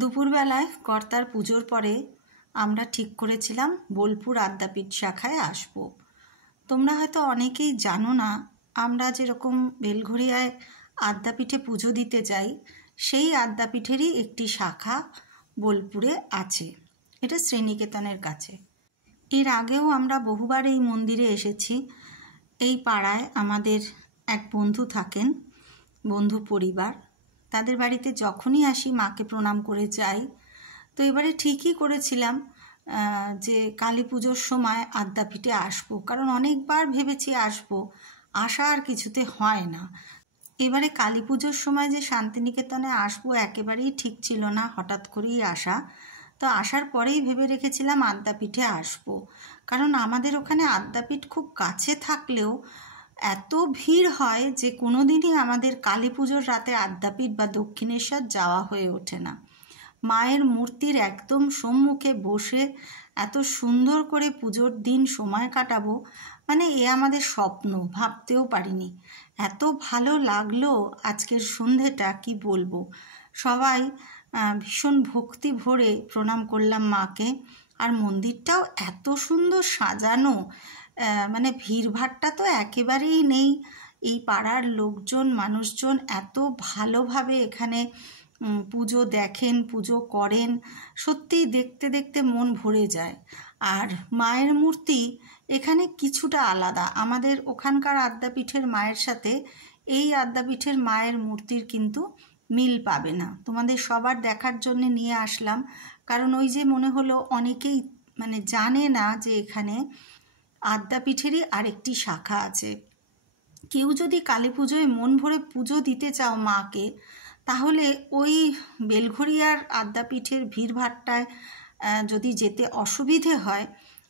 দুপুরবেলায় কর্তার পুজোর পরে আমরা ঠিক করেছিলাম বোলপুর আদ্যাপীঠ শাখায় আসব। তোমরা হয়তো অনেকেই জানো না, আমরা যেরকম বেলঘরিয়ায় আদ্যাপীঠে পুজো দিতে যাই, সেই আদ্যাপীঠেরই একটি শাখা বোলপুরে আছে। এটা শ্রীনিকেতনের কাছে। এর আগেও আমরা বহুবার এই মন্দিরে এসেছি। এই পাড়ায় আমাদের এক বন্ধু থাকেন, বন্ধু পরিবার। তাদের বাড়িতে যখনই আসি মাকে প্রণাম করে যাই। তো এবারে ঠিকই করেছিলাম যে কালী পুজোর সময় আদ্যাপীঠে আসবো, কারণ অনেকবার ভেবেছি আসবো, আসা আর কিছুতে হয় না। এবারে কালী পুজোর সময় যে শান্তিনিকেতনে আসবো একেবারেই ঠিক ছিল না, হঠাৎ করেই আসা। তো আসার পরেই ভেবে রেখেছিলাম আদ্যাপীঠে আসবো, কারণ আমাদের ওখানে আদ্যাপীঠ খুব কাছে থাকলেও এত ভিড় হয় যে কোনো দিনই আমাদের কালী পুজোর রাতে আদ্যাপীঠ বা দক্ষিণেশ্বর যাওয়া হয়ে ওঠে না। মায়ের মূর্তির একদম সম্মুখে বসে এত সুন্দর করে পুজোর দিন সময় কাটাবো, মানে এ আমাদের স্বপ্ন, ভাবতেও পারিনি। এত ভালো লাগলো আজকের সন্ধেটা, কি বলবো। সবাই ভীষণ ভক্তি ভরে প্রণাম করলাম মাকে। আর মন্দিরটাও এত সুন্দর সাজানো, মানে ভিড়ভাট্টা তো একেবারেই নেই। এই পাড়ার লোকজন, মানুষজন এত ভালোভাবে এখানে পুজো দেখেন, পুজো করেন, সত্যিই দেখতে দেখতে মন ভরে যায়। আর মায়ের মূর্তি এখানে কিছুটা আলাদা। আমাদের ওখানকার আদ্যাপীঠের মায়ের সাথে এই আদ্যাপীঠের মায়ের মূর্তির কিন্তু মিল পাবে না। তোমাদের সবার দেখার জন্য নিয়ে আসলাম, কারণ ওই যে মনে হলো অনেকেই মানে জানে না যে এখানে আদ্যাপীঠেরই আরেকটি শাখা আছে। কেউ যদি কালী পুজোয় মন ভরে পুজো দিতে চাও মাকে, তাহলে ওই বেলঘরিয়ার আদ্যাপীঠের ভিড়ভাট্টায় যদি যেতে অসুবিধে হয়,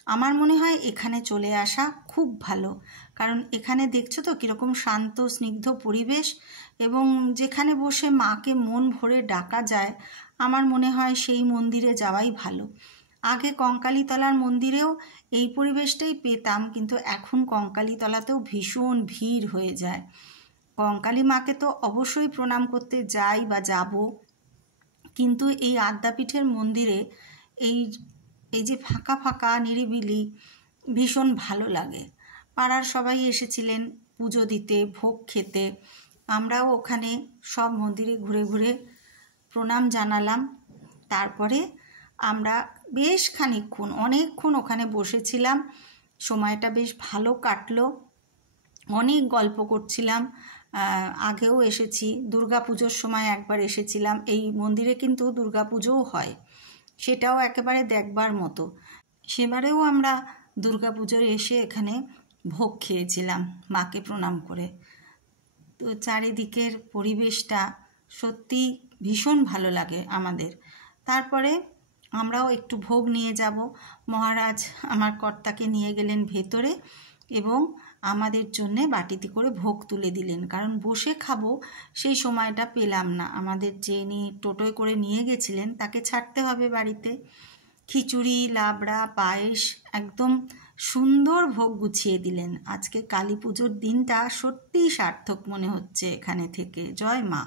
আমার মনে হয় এখানে চলে আসা খুব ভালো। কারণ এখানে দেখছো তো কীরকম শান্ত স্নিগ্ধ পরিবেশ, এবং যেখানে বসে মাকে মন ভরে ডাকা যায়, আমার মনে হয় সেই মন্দিরে যাওয়াই ভালো। আগে কঙ্কালীতলার মন্দিরেও এই পরিবেশটাই পেতাম, কিন্তু এখন কঙ্কালীতলাতেও ভীষণ ভিড় হয়ে যায়। কঙ্কালী মাকে তো অবশ্যই প্রণাম করতে যাই বা যাব, কিন্তু এই আদ্যাপীঠের মন্দিরে এই যে ফাঁকা ফাঁকা নিরিবিলি ভীষণ ভালো লাগে। পাড়ার সবাই এসেছিলেন পুজো দিতে, ভোগ খেতে। আমরাও ওখানে সব মন্দিরে ঘুরে ঘুরে প্রণাম জানালাম। তারপরে আমরা বেশ খানিকক্ষণ, অনেকক্ষণ ওখানে বসেছিলাম। সময়টা বেশ ভালো কাটলো, অনেক গল্প করছিলাম। আগেও এসেছি, দুর্গাপুজোর সময় একবার এসেছিলাম। এই মন্দিরে কিন্তু দুর্গাপুজোও হয়, সেটাও একেবারে দেখবার মতো। সেবারেও আমরা দুর্গাপুজোয় এসে এখানে ভোগ খেয়েছিলাম মাকে প্রণাম করে। তো চারিদিকের পরিবেশটা সত্যি ভীষণ ভালো লাগে আমাদের। তারপরে আমরাও একটু ভোগ নিয়ে যাব। মহারাজ আমার কর্তাকে নিয়ে গেলেন ভেতরে এবং আমাদের জন্যে বাটিতে করে ভোগ তুলে দিলেন, কারণ বসে খাবো সেই সময়টা পেলাম না। আমাদের যিনি টোটোয় করে নিয়ে গেছিলেন তাকে ছাড়তে হবে বাড়িতে। খিচুড়ি, লাবড়া, পায়েস, একদম সুন্দর ভোগ গুছিয়ে দিলেন। আজকে কালী পুজোর দিনটা সত্যিই সার্থক মনে হচ্ছে এখানে থেকে। জয় মা।